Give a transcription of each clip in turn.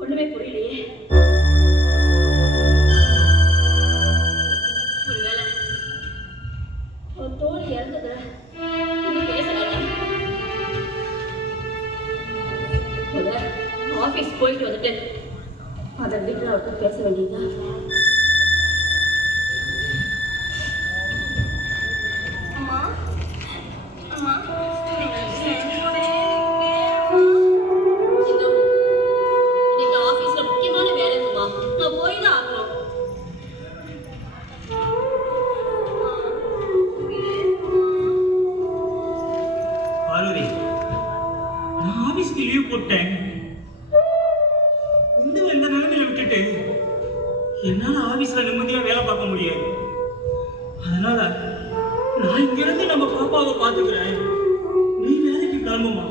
ஒண்ணுமே புரியலையே. ஒருவேளை தோழி இறந்ததுல இன்னும் பேசலாம். ஆபீஸ் போயிட்டு வந்துட்டு அதை வீட்டுல அவர்கிட்ட பேச வேண்டியதா. அம்மா அம்மா இன்னைக்கு ஆபீஸ்ல முக்கியமான வேலை இருக்குமா, நான் போய் தான் ஆகணும். ஆலுரி, நான் ஆபீஸ்க்கு லீவ் போட்டேன். இந்த நிலைமையில விட்டுட்டு என்னால ஆபீஸ்ல நிம்மதியா வேலை பார்க்க முடியாது. அதனால நான் இங்க இருந்து நம்ம பாப்பாவை பாத்துக்கிறேன். நீ வேலைக்கு கிளம்புமா.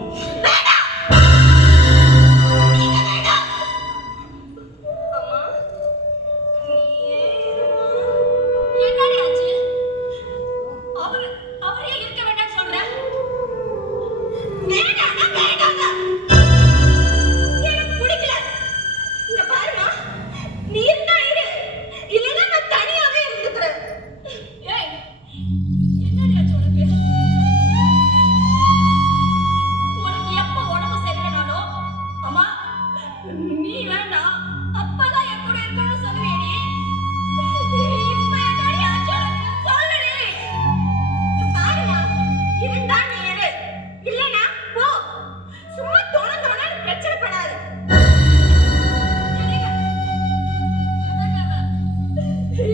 நீ வேண்டாம், அப்பதான் என் கூட இருக்கணும்னு சொல்லுவேடி.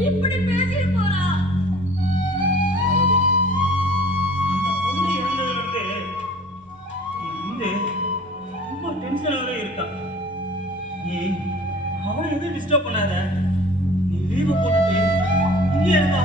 இப்படி பேசிட்டு போறா. அந்த பொண்ணு இறந்ததுல இருந்து ரொம்ப டென்ஷனாவே இருக்கா. நீ அவளை எதுவும் டிஸ்டர்ப் பண்ணாத. நீ லீவை போட்டுட்டு இங்கே இருந்தா